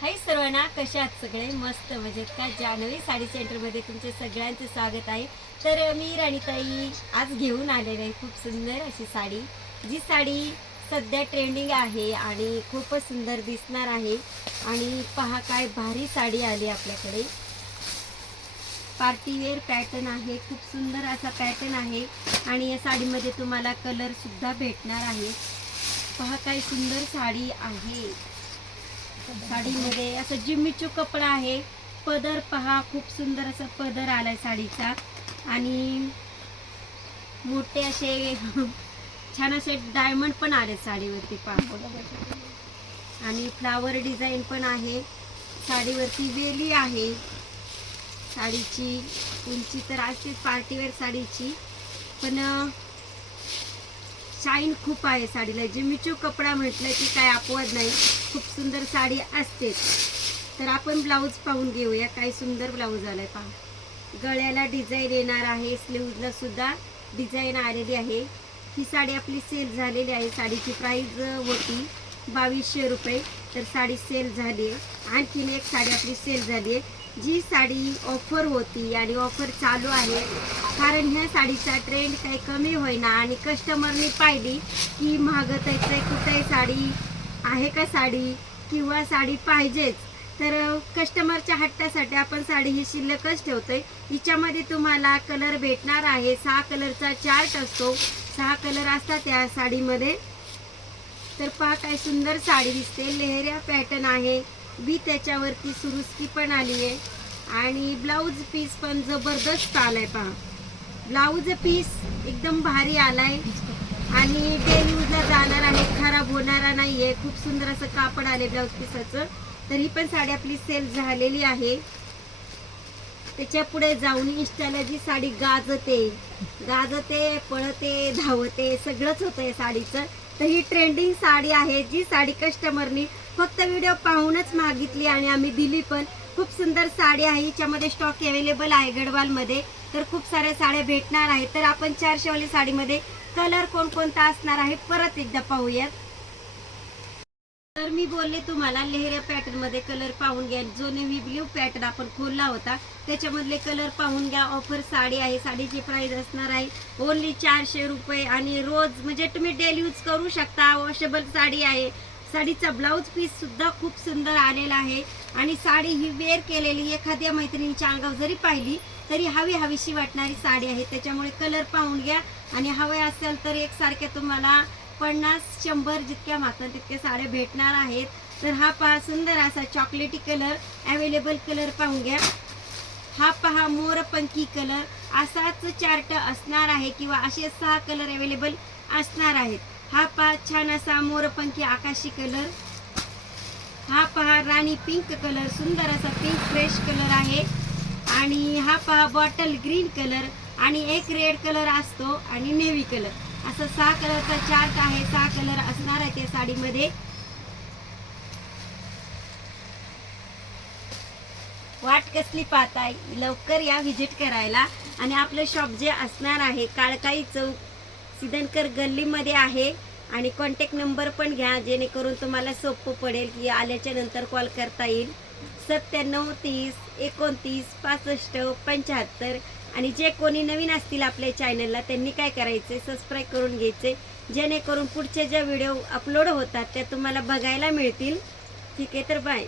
हाय सर्वांना कशा आहात सगळे? मस्त मजेत का? जान्हवी साडी सेंटरमध्ये तुमचे सगळ्यांचे स्वागत आहे. तर मी राणीताई आज घेऊन आलेले आहे खूप सुंदर अशी साडी जी साडी सध्या ट्रेंडिंग आहे आणि खूपच सुंदर दिसणार आहे. आणि पहा काय भारी साडी आली आपल्याकडे. पार्टीवेअर पॅटर्न आहे खूप सुंदर असा पॅटर्न आहे. आणि या साडीमध्ये तुम्हाला कलरसुद्धा भेटणार आहे. पहा काय सुंदर साडी आहे. साडीमध्ये. असं जिम्मीचू कपडा आहे. पदर पहा खूप सुंदर असं पदर आलाय साडीचा. आणि मोठे असे छान असे डायमंड पण आले साडीवरती पहा. आणि फ्लावर डिझाईन पण आहे. साडीवरती वेली आहे. साडीची उंची तर असतेच पार्टीवेअर साडीची. पण शाईन खूप आहे साडीला. जिमीचू कपडा म्हटलं की काय अपवाद नाही. खूप सुंदर साडी असते. तर आपण ब्लाऊज पाहून घेऊया. काय सुंदर ब्लाऊज आलाय पहा. गळ्याला डिझाईन येणार आहे. स्लीवला सुद्धा डिझाईन आलेली आहे. ही साडी आपली सेल झालेली आहे. साडीची प्राईज होती बावीसशे रुपये. तर साडी सेल झाली आहे. आणखीन एक साडी आपली सेल झाली आहे. जी साडी ऑफर होती आणि ऑफर चालू आहे. कारण ह्या साडीचा ट्रेंड काही कमी होईना आणि कस्टमरनी पाहिली की महागत आहे कुठे साडी आहे का साडी किंवा साडी पाहिजेच? तर कस्टमरच्या हट्टासाठी आपण साडी ही शिल्लकच ठेवतो आहे हिच्यामध्ये तुम्हाला कलर भेटणार आहे. सहा कलरचा चार्ट असतो. सहा कलर असतात त्या साडीमध्ये. तर पहा काय सुंदर साडी दिसते. लेहऱ्या पॅटर्न आहे. बी त्याच्यावरती सुरुस्की पण आली आहे. आणि ब्लाऊज पीस पण जबरदस्त आलाय पहा. ब्लाऊज पीस एकदम भारी आला आहे आणि ते यूजला जाणार आहे खराब होणारा नाही आहे खूप सुंदर असं कापड आले ब्लाऊज पिसाचं तर ही पण साडी आपली सेल झालेली आहे. त्याच्या पुढे जाऊन इंस्टाला जी साडी गाजते गाजते पळते धावते सगळंच होतं आहे साडीचं. तर ही ट्रेंडिंग साडी आहे जी साडी कस्टमरनी फक्त व्हिडिओ पाहूनच मागितली आणि आम्ही दिली पण खूप सुंदर साडी आहे. हिच्यामध्ये स्टॉक अवेलेबल आहे गडवालमध्ये. तर खूप साऱ्या साड्या भेटणार आहेत. तर आपण चारशेवाली साडीमध्ये कलर कोणकोणता असणार आहे परत एकदा पाहूयात. तर मी बोलले तुम्हाला लेहऱ्या पॅटर्नमध्ये कलर पाहून घ्या. जो नेव्ही ब्ल्यू पॅटर्न आपण खोलला होता त्याच्यामधले कलर पाहून घ्या. ऑफर साडी आहे. साडीची प्राइस असणार आहे ओनली चारशे रुपये. आणि रोज म्हणजे तुम्ही डेली यूज करू शकता. वॉशेबल साडी आहे. साडीचा ब्लाऊज पीस सुद्धा खूप सुंदर आलेला आहे. आणि साडी ही वेअर केलेली एखाद्या मैत्रिणीच्या अंगावर जरी पाहिली तरी हवी हवीशी वाटणारी साडी आहे. त्याच्यामुळे कलर पाहून घ्या. आणि हवे असेल तर एकसारख्या तुम्हाला पन्नास शंभर जितक्या मागतात तितक्या साड्या भेटणार आहेत. तर हा पहा सुंदर असा चॉकलेटी कलर अवेलेबल कलर पाहून घ्या. हा पहा मोरपंखी कलर असाच चार्ट असणार आहे किंवा असे सहा कलर अवेलेबल असणार आहेत. हा पहा छान असा मोरपंखी आकाशी कलर हा पहा राणी पिंक कलर सुंदर असा पिंक फ्रेश कलर आहे. आणि हा पहा बॉटल ग्रीन कलर आणि एक रेड कलर असतो आणि नेव्ही कलर असं सहा कलरचा चार्ट आहे. सहा कलर असणार आहे त्या साडीमध्ये. वाट कसली पाहताय? लवकर या व्हिजिट करायला. आणि आपलं शॉप जे असणार आहे काळकाई चौक सिद्धनकर गल्लीमध्ये आहे आणि कॉन्टॅक्ट नंबर पण घ्या जेणेकरून तुम्हाला सोपं पडेल की आल्याच्यानंतर कॉल करता येईल. सत्त्याण्णव तीस एकोणतीस पासष्ट पंच्याहत्तर आणि जे कोणी नवीन असतील आपल्या चॅनलला त्यांनी काय करायचे? सबस्क्राईब करून घ्यायचे. जेणेकरून पुढचे ज्या व्हिडिओ अपलोड होतात त्या तुम्हाला बघायला मिळतील. ठीक आहे तर बाय